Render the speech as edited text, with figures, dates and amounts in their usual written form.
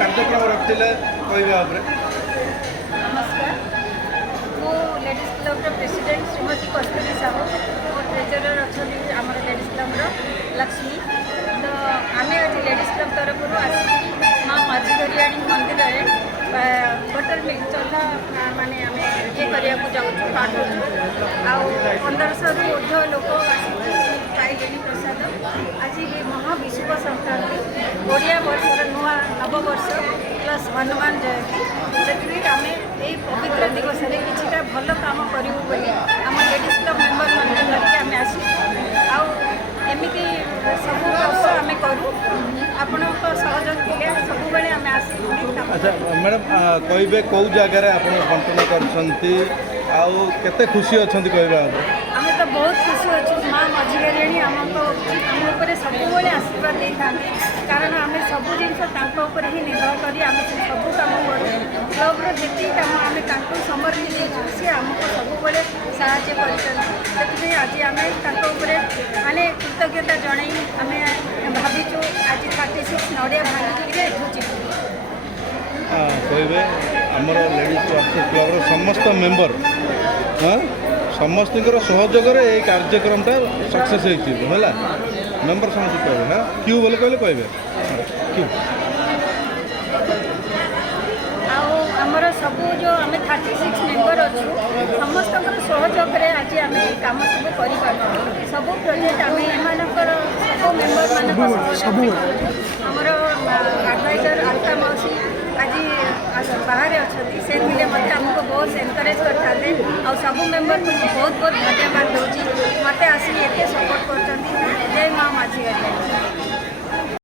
कार्यक्रम रखते कहते नमस्कार मु लेडीज क्लब प्रेसिडेंट श्रीमती कस्तूरी साहू और ट्रेजरर अच्छा आम लेडीज क्लब लक्ष्मी तो आम आज लेडीज क्लब तरफ आसिक माँ माझीघरियाणी मंदिर में बटर मिल्क चला माने आम ये करने जाऊँ बांटू आउ 1500 रु ऊर्ध लोक पाइले प्रसाद आज महाविश्व संक्रांति ओडिया वर्षर नुआ नववर्ष प्लस हनुमान जयंती से आम यही पवित्र दिवस में किसी भल कम करूँ बोली आम लेडीज क्लब मेम्बर मान धरिक आम आसी एमती सब वर्ष आम करूँ आपण सहयोग थे सब आम आस। अच्छा मैडम कहे कौ जगार आप बंटन करते खुशी अच्छा कहवा आम तो बहुत खुशी अच्छे माँ मझीघरियाणी आमको आम सब आशीर्वाद दे था कारण आम सब जिन ही निर्भर कर सब कम करूँ क्लब्र जी कम आम समर्पित सी आमको सब साहय कर आज आम माने कृतज्ञता जन आम भाविचु आज 36 नड़िया भांगिक एठू कहे आमर लेडीज क्लब समस्त मेम्बर हाँ समस्त सहयोग ये कार्यक्रमटा सक्सेस है मेम्बर समस्त कहे हाँ क्यों बोले कहले कहे क्यों आमर सब जो आम 36 मेम्बर अच्छु समस्त सहयोग आज आम कम सब कर सब प्रोजेक्ट आम एमर सब मेम्बर मान आमर एडवाइजर अलका मौसी आज बाहर अच्छा से आमको बहुत एनकरेज करते आ सब मेम्बर को बहुत बहुत धन्यवाद दूसरी मत आसिक एत सपोर्ट कर जय माँ माझीघरियाणी।